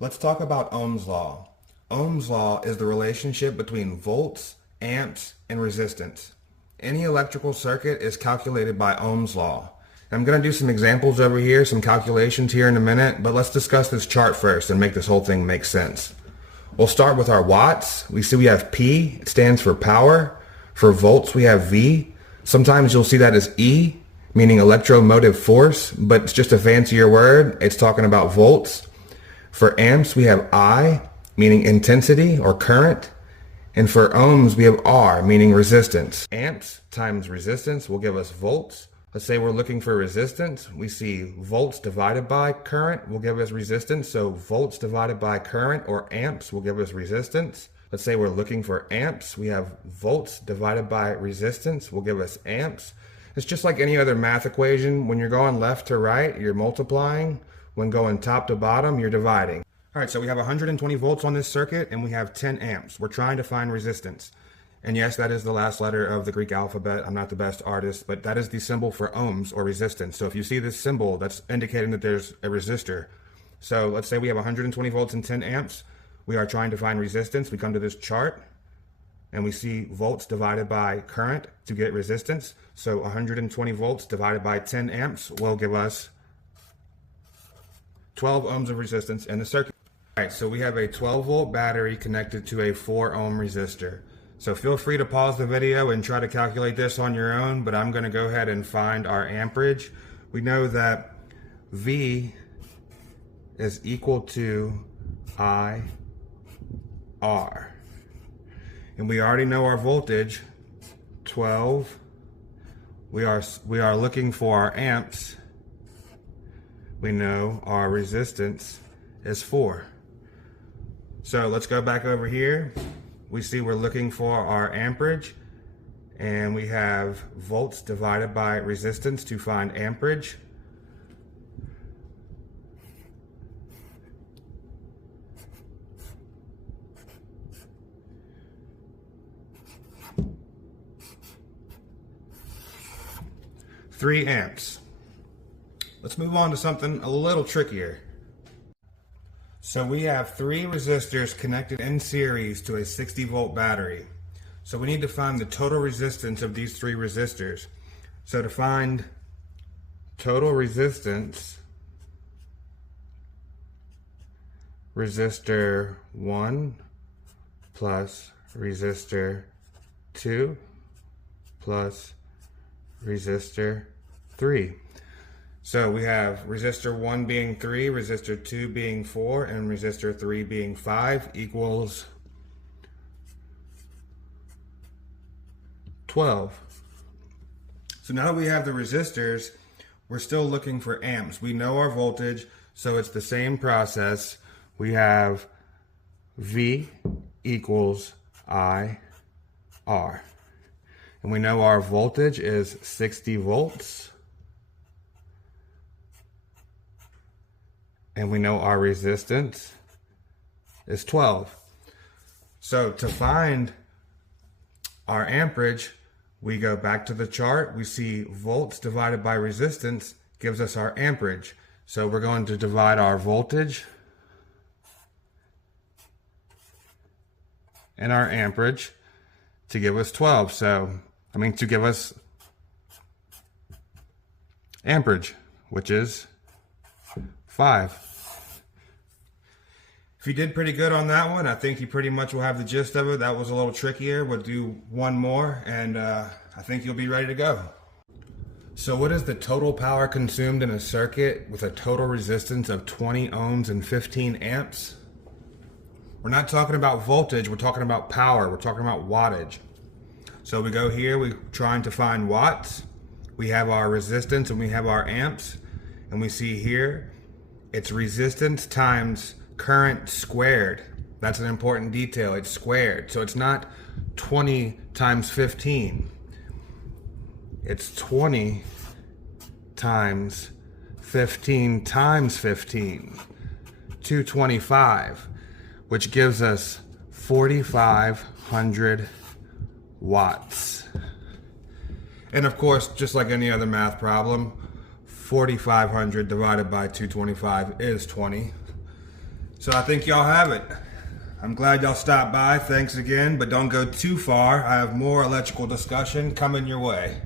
Let's talk about Ohm's law. Ohm's law is the relationship between volts, amps, and resistance. Any electrical circuit is calculated by Ohm's law. I'm going to do some examples over here, some calculations here in a minute, but let's discuss this chart first and make this whole thing make sense. We'll start with our watts. We see we have P, it stands for power. For volts, we have V. Sometimes you'll see that as E, meaning electromotive force, but it's just a fancier word. It's talking about volts. For amps, we have I, meaning intensity or current. And for ohms, we have R, meaning resistance. Amps times resistance will give us volts. Let's say we're looking for resistance. We see volts divided by current will give us resistance. So volts divided by current, or amps, will give us resistance. Let's say we're looking for amps. We have volts divided by resistance will give us amps. It's just like any other math equation. When you're going left to right, you're multiplying. When going top to bottom, you're dividing. All right, so we have 120 volts on this circuit and we have 10 amps. We're trying to find resistance. And yes, that is the last letter of the Greek alphabet. I'm not the best artist, but that is the symbol for ohms, or resistance. So if you see this symbol, that's indicating that there's a resistor. So let's say we have 120 volts and 10 amps. We are trying to find resistance. We come to this chart and we see volts divided by current to get resistance. So 120 volts divided by 10 amps will give us 12 ohms of resistance in the circuit. All right, so we have a 12 volt battery connected to a 4 ohm resistor. So feel free to pause the video and try to calculate this on your own, but I'm going to go ahead and find our amperage. We know that V is equal to I R. And we already know our voltage, 12. We are looking for our amps. We know our resistance is 4. So let's go back over here. We see we're looking for our amperage, and we have volts divided by resistance to find amperage. Three amps. Let's move on to something a little trickier. So we have 3 resistors connected in series to a 60 volt battery. So we need to find the total resistance of these 3 resistors. So to find total resistance, resistor 1 plus resistor 2 plus resistor 3. So we have resistor 1 being 3, resistor 2 being 4, and resistor 3 being 5 equals 12. So now that we have the resistors, we're still looking for amps. We know our voltage, so it's the same process. We have V equals I R. And we know our voltage is 60 volts. And we know our resistance is 12. So to find our amperage, we go back to the chart. We see volts divided by resistance gives us our amperage. So we're going to divide our voltage and our amperage to give us 12. To give us amperage, which is 5. If you did pretty good on that one, I think you pretty much will have the gist of it. That was a little trickier. We'll do one more, and I think you'll be ready to go. So what is the total power consumed in a circuit with a total resistance of 20 ohms and 15 amps? We're not talking about voltage, we're talking about power, we're talking about wattage. So we go here, we're trying to find watts. We have our resistance and we have our amps, and we see here it's resistance times current squared. That's an important detail. It's squared. So it's not 20 times 15. It's 20 times 15 times 15. 225, which gives us 4,500 watts. And of course, just like any other math problem, 4,500 divided by 225 is 20. So I think y'all have it. I'm glad y'all stopped by. Thanks again, but don't go too far. I have more electrical discussion coming your way.